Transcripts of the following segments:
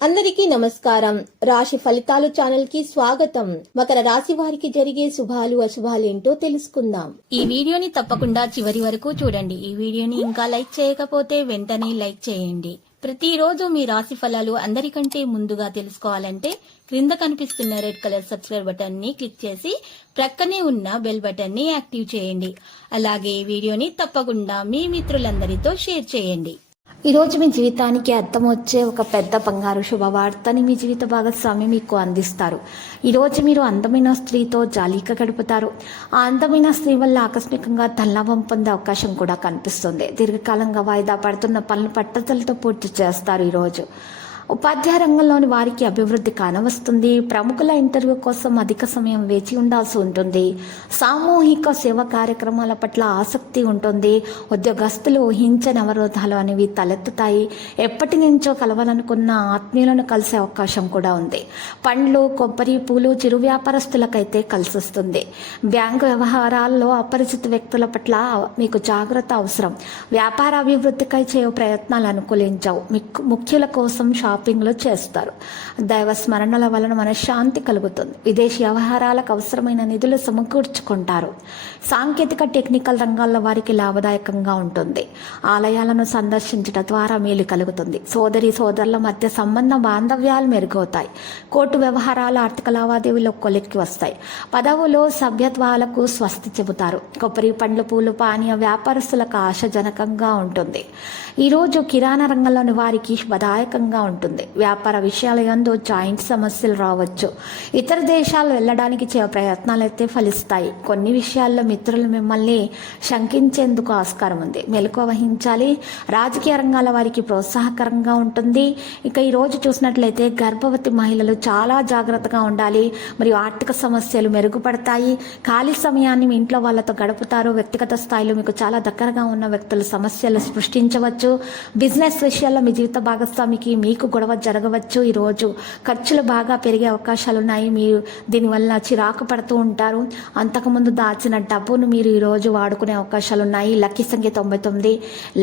అందరికీ నమస్కారం. రాశి ఫలితాలు ఛానల్ కి స్వాగతం. మకర రాశి వారికి జరిగే శుభాలు అశుభాలు ఏంటో తెలుసుకుందాం. ఈ వీడియోని తప్పకుండా చివరి వరకు చూడండి. ఈ వీడియోని ఇంకా లైక్ చేయకపోతే వెంటనే లైక్ చేయండి. ప్రతిరోజు మీ రాశి ఫలాలు అందరికంటే ముందుగా తెలుసుకోవాలంటే క్రింద కనిపిస్తున్న రెడ్ కలర్ సబ్స్క్రైబ్ బటన్ ని క్లిక్ చేసి ప్రక్కనే ఉన్న బెల్ బటన్ ని యాక్టివ్ చేయండి. అలాగే ఈ వీడియోని తప్పకుండా మీ మిత్రులందరితో షేర్ చేయండి. ఈ రోజు మీ జీవితానికి అర్థం వచ్చే ఒక పెద్ద బంగారు శుభవార్తని మీ జీవిత భాగస్వామి మీకు అందిస్తారు. ఈ రోజు మీరు అందమైన స్త్రీతో జాలీగా గడుపుతారు. ఆ అందమైన స్త్రీ వల్ల ఆకస్మికంగా ధనలాభం పొందే అవకాశం కూడా కనిపిస్తుంది. దీర్ఘకాలంగా వాయిదా పడుతున్న పనులు పట్టుదలతో పూర్తి చేస్తారు. ఈరోజు ఉపాధ్యాయ రంగంలోని వారికి అభివృద్ధి కానవస్తుంది. ప్రముఖుల ఇంటర్వ్యూ కోసం అధిక సమయం వేచి ఉండాల్సి ఉంటుంది. సామూహిక సేవా కార్యక్రమాల పట్ల ఆసక్తి ఉంటుంది. ఉద్యోగస్తులు ఊహించని అవరోధాలు అనేవి తలెత్తుతాయి. ఎప్పటి నుంచో కలవాలనుకున్న ఆత్మీయులను కలిసే అవకాశం కూడా ఉంది. పండ్లు, కొబ్బరి, పూలు, చిరు వ్యాపారస్తులకైతే కలిసి వస్తుంది. బ్యాంకు వ్యవహారాల్లో అపరిచిత వ్యక్తుల పట్ల మీకు జాగ్రత్త అవసరం. వ్యాపార అభివృద్ధికై చేయు ప్రయత్నాలు అనుకూలించవు. ముఖ్యుల కోసం షాపింగ్లు చేస్తారు. దైవ స్మరణల వలన మనశ్శాంతి కలుగుతుంది. విదేశీ వ్యవహారాలకు అవసరమైన నిధులు సమకూర్చుకుంటారు. సాంకేతిక టెక్నికల్ రంగాల్లో వారికి లాభదాయకంగా ఉంటుంది. ఆలయాలను సందర్శించడం ద్వారా మేలు కలుగుతుంది. సోదరి సోదరుల మధ్య సంబంధ బాంధవ్యాలు మెరుగవుతాయి. కోర్టు వ్యవహారాలు, ఆర్థిక లావాదేవీలు కొలిక్కి వస్తాయి. పదవులు, సభ్యత్వాలకు స్వస్తి చెబుతారు. కొబ్బరి, పండ్లు, పూలు, పానీయ వ్యాపారస్తులకు ఆశాజనకంగా ఉంటుంది. ఈరోజు కిరాణా రంగంలోని వారికి శుభదాయకంగా ఉంటుంది. వ్యాపార విషయాల యందు జాయింట్ సమస్యలు రావచ్చు. ఇతర దేశాలు వెళ్ళడానికి చేయ ప్రయత్నాలు అయితే ఫలిస్తాయి. కొన్ని విషయాల్లో మిత్రులు మిమ్మల్ని శంకించేందుకు ఆస్కారం ఉంది. మెలకువ వహించాలి. రాజకీయ రంగాల వారికి ప్రోత్సాహకరంగా ఉంటుంది. ఇక ఈ రోజు చూసినట్లయితే గర్భవతి మహిళలు చాలా జాగ్రత్తగా ఉండాలి. మరియు ఆర్థిక సమస్యలు మెరుగుపడతాయి. ఖాళీ సమయాన్ని మీ ఇంట్లో వాళ్ళతో గడుపుతారు. వ్యక్తిగత స్థాయిలో మీకు చాలా దగ్గరగా ఉన్న వ్యక్తుల సమస్యలు సృష్టించవచ్చు. బిజినెస్ విషయాల్లో మీ జీవిత భాగస్వామికి మీకు గొడవ జరగవచ్చు. ఈరోజు ఖర్చులు బాగా పెరిగే అవకాశాలు ఉన్నాయి. మీరు దీనివల్ల చిరాకు పడుతూ ఉంటారు. అంతకుముందు దాచిన డబ్బును మీరు ఈరోజు వాడుకునే అవకాశాలు ఉన్నాయి. లక్కీ సంఖ్య 99.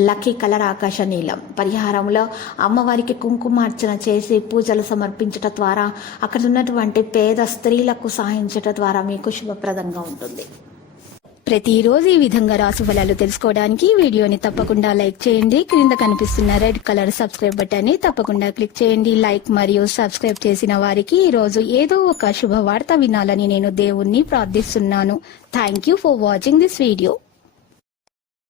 లక్కీ కలర్ ఆకాశ నీలం. పరిహారంలో అమ్మవారికి కుంకుమార్చన చేసి పూజలు సమర్పించడం ద్వారా అక్కడ ఉన్నటువంటి పేద స్త్రీలకు సహాయించడం ద్వారా మీకు శుభప్రదంగా ఉంటుంది. ప్రతిరోజు ఈ విధంగా రాశి ఫలాలు తెలుసుకోవడానికి వీడియోని తప్పకుండా లైక్ చేయండి. క్రింద కనిపిస్తున్న రెడ్ కలర్ సబ్స్క్రైబ్ బటన్ ని తప్పకుండా క్లిక్ చేయండి. లైక్ మరియు సబ్స్క్రైబ్ చేసిన వారికి ఈ రోజు ఏదో ఒక శుభవార్త వినాలని నేను దేవుణ్ణి ప్రార్థిస్తున్నాను. Thank you for watching this video.